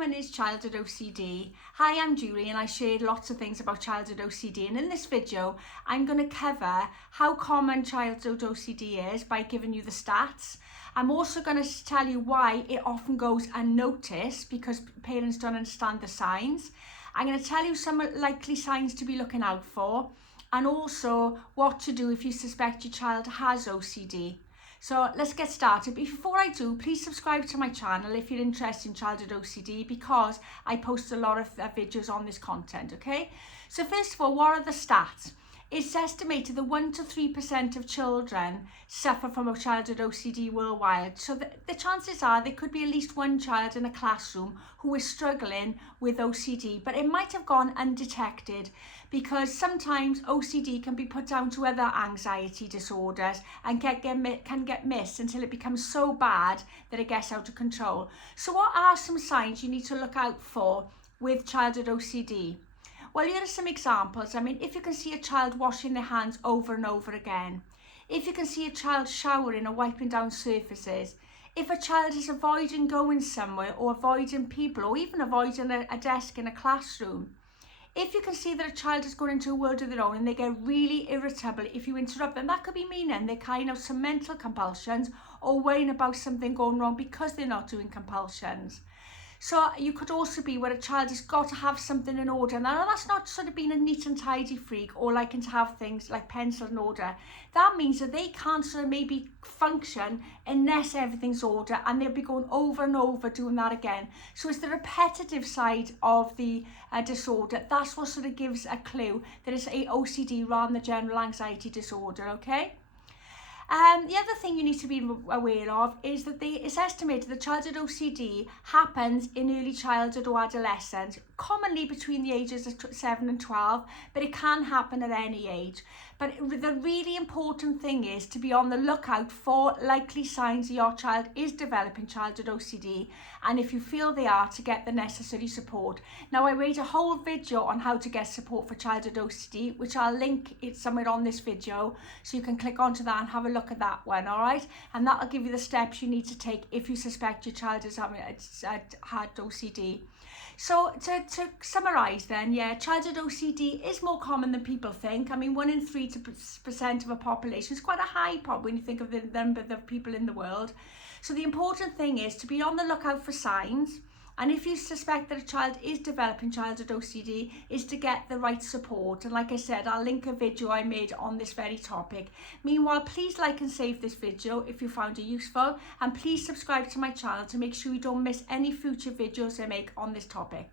Common Is Childhood OCD. Hi, I'm Julie and I shared lots of things about childhood OCD, and in this video I'm going to cover how common childhood OCD is by giving you the stats. I'm also going to tell you why it often goes unnoticed because parents don't understand the signs. I'm going to tell you some likely signs to be looking out for, and also what to do if you suspect your child has OCD. So let's get started. But before I do, please subscribe to my channel if you're interested in childhood OCD, because I post a lot of videos on this content, okay? So first of all, what are the stats? It's estimated that 1 to 3% of children suffer from a childhood OCD worldwide. So the chances are there could be at least one child in a classroom who is struggling with OCD, but it might have gone undetected because sometimes OCD can be put down to other anxiety disorders and can get missed until it becomes so bad that it gets out of control. So what are some signs you need to look out for with childhood OCD? Well, here are some examples. I mean, if you can see a child washing their hands over and over again, if you can see a child showering or wiping down surfaces, if a child is avoiding going somewhere or avoiding people or even avoiding a desk in a classroom, if you can see that a child is going into a world of their own and they get really irritable if you interrupt them, that could be meaning they're carrying out some mental compulsions or worrying about something going wrong because they're not doing compulsions. So you could also be where a child has got to have something in order. Now that's not sort of being a neat and tidy freak or liking to have things like pencil in order. That means that they can't sort of maybe function unless everything's ordered, and they'll be going over and over doing that again. So it's the repetitive side of the disorder. That's what sort of gives a clue that it's a OCD rather than a general anxiety disorder, okay? The other thing you need to be aware of is that it's estimated that childhood OCD happens in early childhood or adolescence, commonly between the ages of 7 and 12, but it can happen at any age. But the really important thing is to be on the lookout for likely signs that your child is developing childhood OCD, and if you feel they are, to get the necessary support. Now, I made a whole video on how to get support for childhood OCD, which I'll link it somewhere on this video, so you can click onto that and have a look at that one, all right? And that'll give you the steps you need to take if you suspect your child has had OCD. So to summarise then, yeah, childhood OCD is more common than people think. I mean, 1 in 3% of a population is quite a high problem when you think of the number of people in the world. So the important thing is to be on the lookout for signs, and if you suspect that a child is developing childhood OCD, is to get the right support. And like I said, I'll link a video I made on this very topic. Meanwhile, please like and save this video if you found it useful, and please subscribe to my channel to make sure you don't miss any future videos I make on this topic.